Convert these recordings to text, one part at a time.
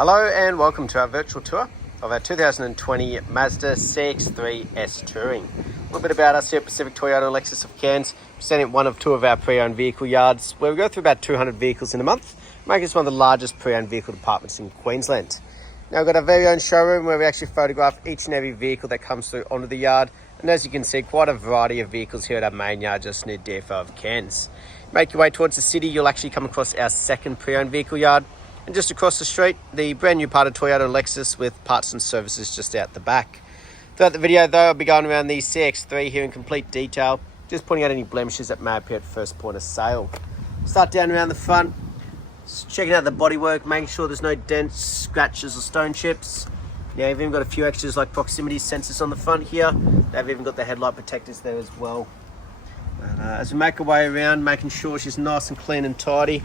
Hello and welcome to our virtual tour of our 2020 Mazda CX-3 S Touring. A little bit about us here at Pacific Toyota and Lexus of Cairns, presenting one of two of our pre-owned vehicle yards where we go through about 200 vehicles in a month, making us one of the largest pre-owned vehicle departments in Queensland. Now we've got our very own showroom where we actually photograph each and every vehicle that comes through onto the yard, and as you can see, quite a variety of vehicles here at our main yard just near DFO of Cairns. Make your way towards the city, you'll actually come across our second pre-owned vehicle yard, and just across the street, the brand new part of Toyota and Lexus with parts and services just out the back. Throughout the video though, I'll be going around the CX-3 here in complete detail, just pointing out any blemishes that may appear at first point of sale. Start down around the front, checking out the bodywork, making sure there's no dents, scratches or stone chips. Now you've even got a few extras like proximity sensors on the front here. They've even got the headlight protectors there as well. And, as we make our way around, making sure she's nice and clean and tidy.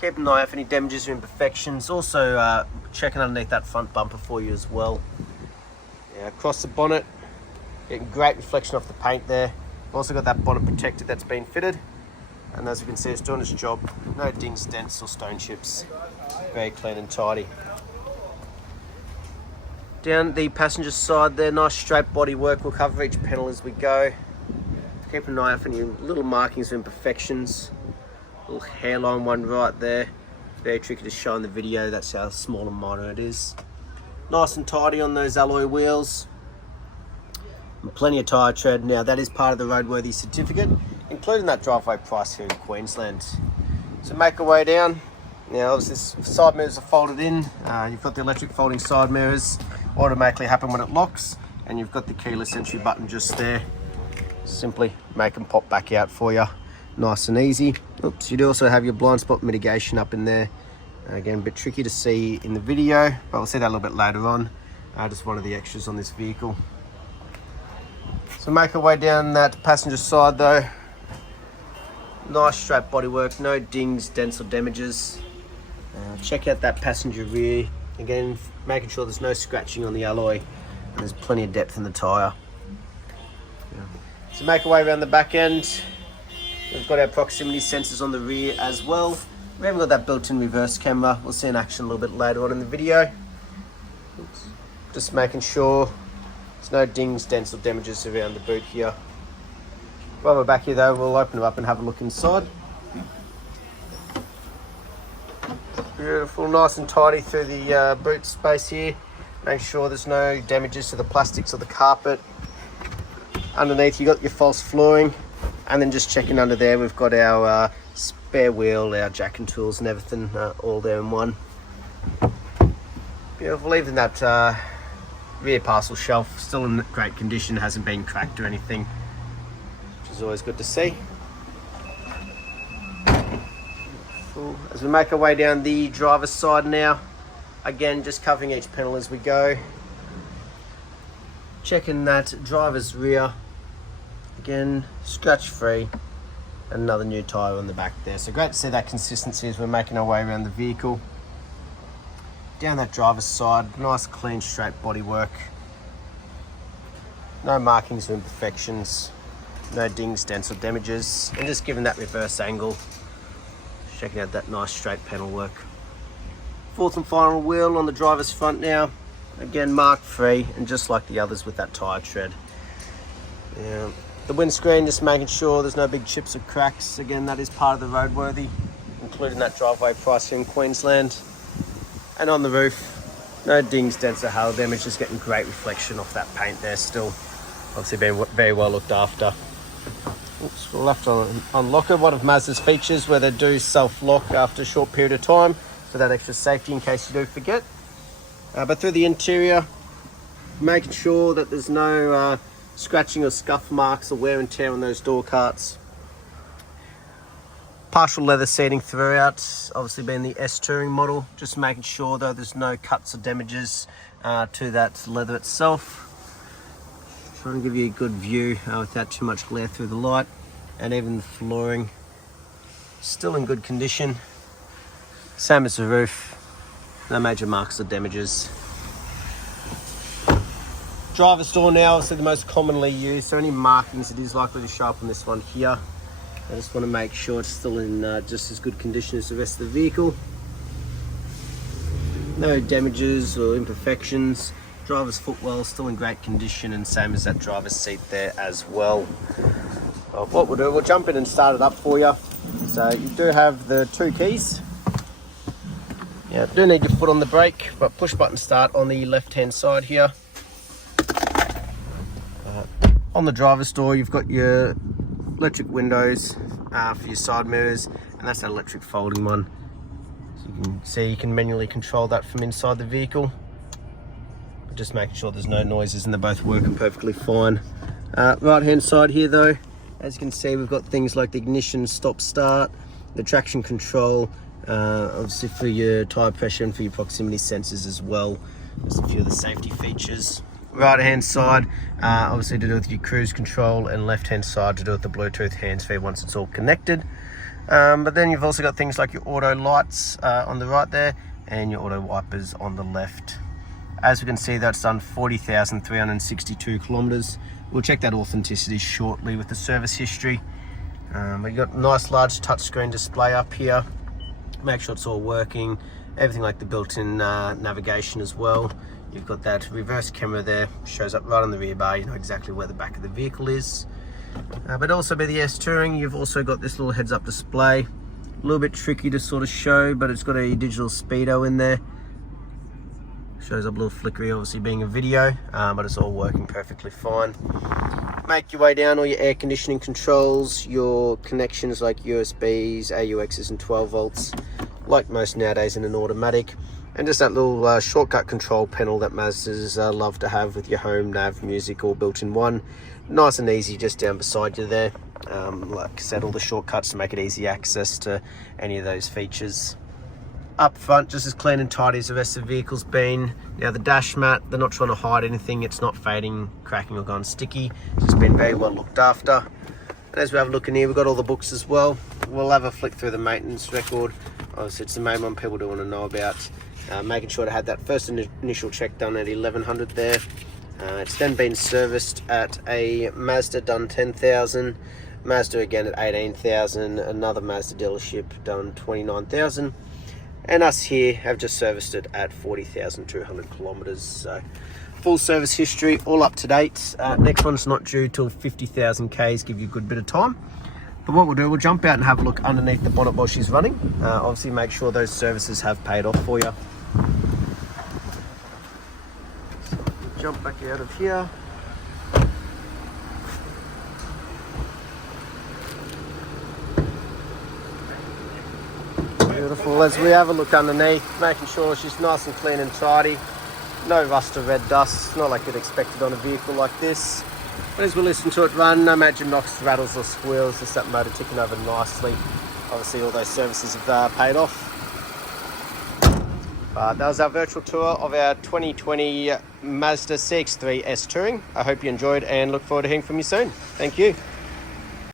Keep an eye out for any damages or imperfections. Also checking underneath that front bumper for you as well. Yeah, across the bonnet, getting great reflection off the paint there. Also got that bonnet protector that's been fitted. And as you can see, it's doing its job. No dings, dents or stone chips. Very clean and tidy. Down the passenger side there, nice straight body work. We'll cover each panel as we go. Keep an eye out for any little markings or imperfections. Little hairline one right there. Very tricky to show in the video, that's how small and minor it is. Nice and tidy on those alloy wheels. And plenty of tyre tread. Now that is part of the roadworthy certificate, including that driveway price here in Queensland. So make our way down. Now obviously the side mirrors are folded in. You've got the electric folding side mirrors, automatically happen when it locks, and you've got the keyless entry button just there. Simply make them pop back out for you. Nice and easy. Oops, you do also have your blind spot mitigation up in there. Again, a bit tricky to see in the video, but we'll see that a little bit later on. Just one of the extras on this vehicle. So make our way down that passenger side though. Nice straight bodywork, no dings, dents or damages. Check out that passenger rear. Again, making sure there's no scratching on the alloy and there's plenty of depth in the tyre. So make our way around the back end. We've got our proximity sensors on the rear as well. We haven't got that built-in reverse camera. We'll see in action a little bit later on in the video. Oops. Just making sure there's no dings, dents or damages around the boot here. While we're back here though, we'll open it up and have a look inside. Beautiful, nice and tidy through the boot space here. Make sure there's no damages to the plastics or the carpet. Underneath you got your false flooring. And then just checking under there, we've got our spare wheel, our jack and tools and everything all there in one. Beautiful, even that rear parcel shelf still in great condition, hasn't been cracked or anything, which is always good to see. As we make our way down the driver's side now, again just covering each panel as we go. Checking that driver's rear. Again, scratch free, and another new tyre on the back there. So great to see that consistency as we're making our way around the vehicle. Down that driver's side, nice clean straight bodywork. No markings or imperfections, no dings, dents or damages. And just given that reverse angle, checking out that nice straight panel work. Fourth and final wheel on the driver's front now. Again, mark free, and just like the others with that tyre tread. Yeah. The windscreen, just making sure there's no big chips or cracks. Again, that is part of the roadworthy, including that driveway price here in Queensland. And on the roof, no dings, dents or hail damage, just getting great reflection off that paint there still. Obviously being very well looked after. Oops, we'll have to unlock it. One of Mazda's features where they do self-lock after a short period of time for that extra safety in case you do forget. But through the interior, making sure that there's no scratching or scuff marks or wear and tear on those door carts. Partial leather seating throughout, obviously being the S Touring model. Just making sure though there's no cuts or damages to that leather itself. Trying to give you a good view without too much glare through the light. And even the flooring, still in good condition. Same as the roof, no major marks or damages. Driver's door now, obviously the most commonly used, so any markings it is likely to show up on this one here. I just want to make sure it's still in just as good condition as the rest of the vehicle. No damages or imperfections. Driver's footwell still in great condition, and same as that driver's seat there as well. Well, what we'll do, we'll jump in and start it up for you. So you do have the 2 keys. Yeah, do need your foot on the brake, but push button start on the left hand side here. On the driver's door, you've got your electric windows for your side mirrors, and that's an electric folding one. So you can see you can manually control that from inside the vehicle. But just making sure there's no noises and they're both working perfectly fine. Right hand side here though, as you can see, we've got things like the ignition, stop start, the traction control, obviously for your tyre pressure and for your proximity sensors as well. Just a few of the safety features. Right hand side, obviously to do with your cruise control, and left hand side to do with the Bluetooth hands-free once it's all connected. But then you've also got things like your auto lights on the right there, and your auto wipers on the left. As we can see, that's done 40,362 kilometers. We'll check that authenticity shortly with the service history. But you've got a nice large touchscreen display up here. Make sure it's all working. Everything like the built-in navigation as well. You've got that reverse camera there, shows up right on the rear bar. You know exactly where the back of the vehicle is. But also by the S Touring, you've also got this little heads-up display. A little bit tricky to sort of show, but it's got a digital speedo in there. Shows up a little flickery, obviously being a video, but it's all working perfectly fine. Make your way down, all your air conditioning controls, your connections like USBs, AUXs and 12 volts, like most nowadays in an automatic. And just that little shortcut control panel that Mazdas love to have with your home, nav, music, all built in one. Nice and easy just down beside you there. Like I said, all the shortcuts to make it easy access to any of those features. Up front, just as clean and tidy as the rest of the vehicle's been. Now the dash mat, they're not trying to hide anything. It's not fading, cracking or gone sticky. It's been very well looked after. And as we have a look in here, we've got all the books as well. We'll have a flick through the maintenance record. Obviously it's the main one people do want to know about. Making sure to have that first initial check done at 1100 there. It's then been serviced at a Mazda, done 10,000. Mazda again at 18,000. Another Mazda dealership done 29,000. And us here have just serviced it at 40,200 kilometers. So full service history, all up to date. Next one's not due till 50,000 Ks, give you a good bit of time. But what we'll do, we'll jump out and have a look underneath the bonnet while she's running. Obviously make sure those services have paid off for you. So we'll jump back out of here. Beautiful. As we have a look underneath, making sure she's nice and clean and tidy. No rust or red dust, not like you'd expect it on a vehicle like this. But as we listen to it run, no major knocks, rattles or squeals, just that motor ticking over nicely. Obviously all those services have paid off. But that was our virtual tour of our 2020 Mazda CX-3 S Touring. I hope you enjoyed and look forward to hearing from you soon. Thank you.